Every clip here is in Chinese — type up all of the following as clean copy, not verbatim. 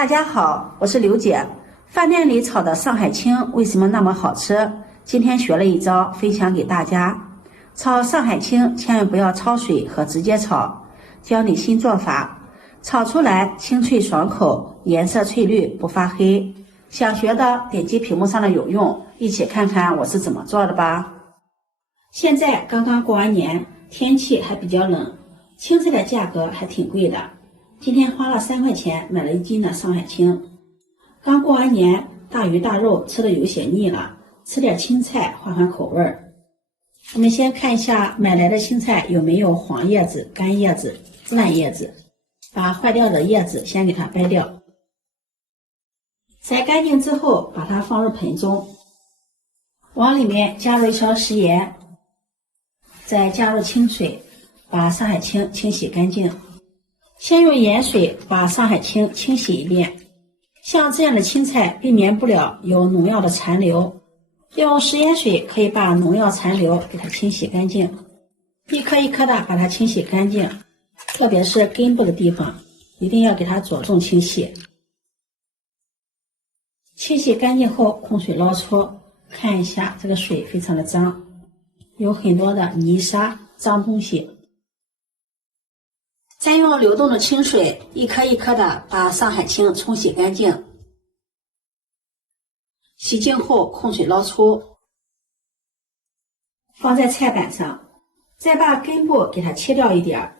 大家好，我是劉姐。飯店里炒的上海青为什麼那麼好吃？今天學了一招，分享給大家。炒上海青千萬不要焯水和直接炒，教你新做法，炒出來清脆爽口，顏色翠綠不發黑。想學的點擊屏幕上的有用，一起看看我是怎麼做的吧。現在剛剛過完年，天氣還比較冷，青菜的價格還挺貴的。今天花了3塊錢買了1斤的上海青。剛過完年，大魚大肉吃的有些膩了，吃點青菜換換口味兒。我們先看一下買來的青菜有沒有黃葉子、乾葉子、爛葉子，把壞掉的葉子先給它掰掉。摘乾淨之後，把它放入盆中，往裡面加入1勺食鹽，再加入清水，把上海青清洗乾淨。先用鹽水把上海青清洗一遍。像這樣的青菜避免不了有農藥的殘留，用食鹽水可以把農藥殘留給它清洗乾淨，一顆一顆的把它清洗乾淨，特別是根部的地方，一定要給它着重清洗。清洗乾淨後控水撈出，看一下這個水非常的髒，有很多的泥沙、髒東西。再用流动的清水一顆一顆的把上海青冲洗乾淨，洗淨後控水撈出，放在菜板上，再把根部給它切掉一點，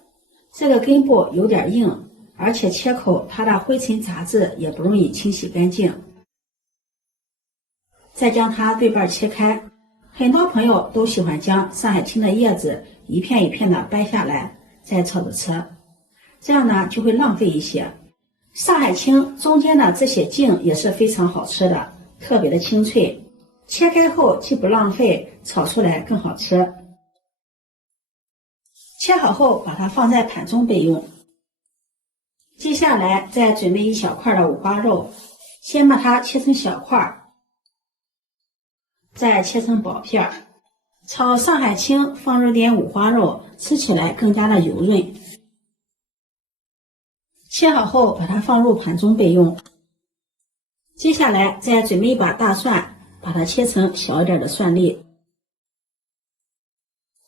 這個根部有點硬，而且切口它的灰塵雜質也不容易清洗乾淨。再將它對半切開，很多朋友都喜歡將上海青的葉子一片一片的掰下來再炒着吃，這樣呢就會浪費一些。上海青中間的這些茎也是非常好吃的，特別的清脆，切開後既不浪費，炒出來更好吃。切好後把它放在盤中備用。接下來再準備1小塊的五花肉，先把它切成小塊，再切成薄片。炒上海青放入點五花肉，吃起來更加的油潤。切好後把它放入盤中備用。接下來再準備1把大蒜，把它切成小一點的蒜粒，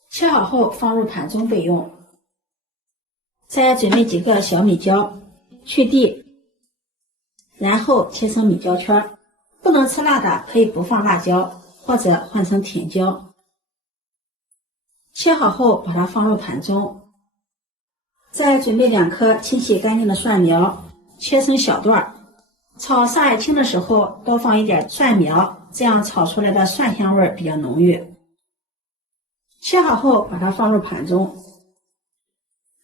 切好後放入盤中備用。再準備幾個小米椒，去蒂，然後切成米椒圈。不能吃辣的可以不放辣椒，或者換成甜椒。切好後把它放入盤中。再準備2顆清洗乾淨的蒜苗，切成小段。炒上海青的時候多放一點蒜苗，這樣炒出來的蒜香味比較濃郁。切好後把它放入盤中。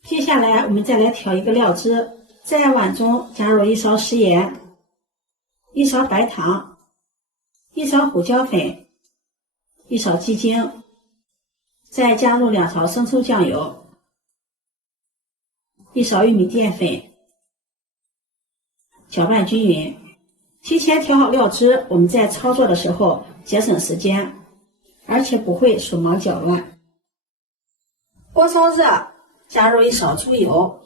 接下來我們再來調一個料汁，在碗中加入1勺食鹽、1勺白糖、1勺胡椒粉、1勺雞精，再加入2勺生抽醬油、1勺玉米澱粉，攪拌均勻。提前調好料汁，我們在操作的時候節省時間，而且不會手忙腳亂。鍋燒熱，加入1勺豬油，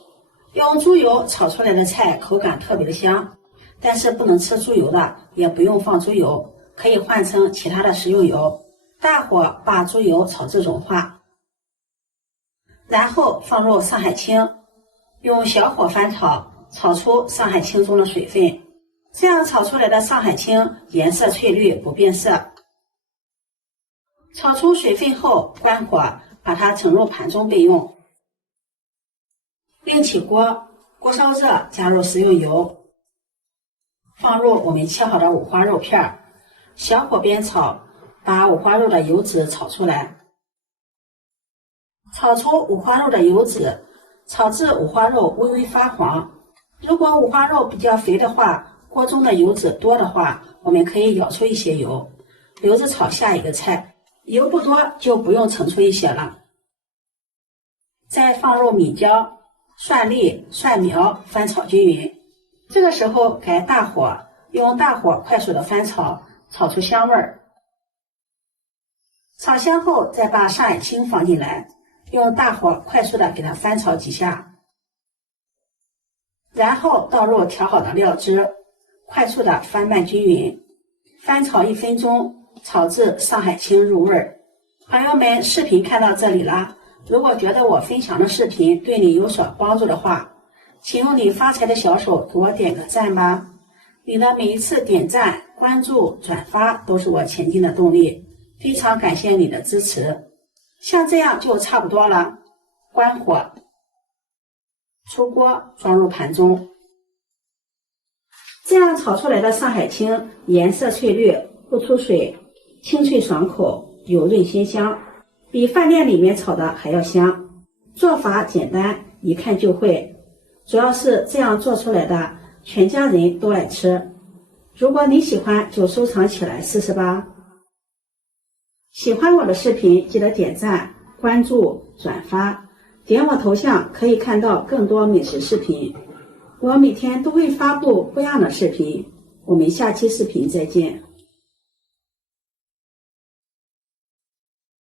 用豬油炒出來的菜口感特別的香，但是不能吃豬油的也不用放豬油，可以換成其他的食用油。大火把豬油炒至融化，然後放入上海青，用小火翻炒，炒出上海青中的水分，這樣炒出來的上海青顏色翠綠不變色。炒出水分後關火，把它盛入盤中備用。另起鍋，鍋燒熱，加入食用油，放入我們切好的五花肉片，小火煸炒，把五花肉的油脂炒出來。炒出五花肉的油脂，炒至五花肉微微發黃。如果五花肉比較肥的話，鍋中的油脂多的話，我們可以舀出一些油，留着炒下一個菜。油不多就不用盛出一些了。再放入米椒、蒜粒、蒜苗，翻炒均勻。這個時候改大火，用大火快速的翻炒，炒出香味兒。炒香後再把上海青放進來，用大火快速的給它翻炒幾下。然後倒入調好的料汁，快速的翻拌均匀，翻炒1分鐘，炒至上海青入味。朋友们，视频看到这裡了，如果覺得我分享的視頻對你有所幫助的話，請用你發財的小手給我點個讚吧。你的每一次點讚、關注、轉發都是我前進的動力，非常感謝你的支持。像這樣就差不多了，關火，出鍋裝入盤中。這樣炒出來的上海青顏色翠綠，不出水，清脆爽口，油潤鮮香，比飯店裡面炒的還要香。做法簡單，一看就會，主要是這樣做出來的，全家人都愛吃。如果你喜歡，就收藏起來試試吧。喜歡我的視頻，記得點讚、關注、轉發，點我頭像可以看到更多美食視頻。我每天都會發布不一樣的視頻，我們下期視頻再見。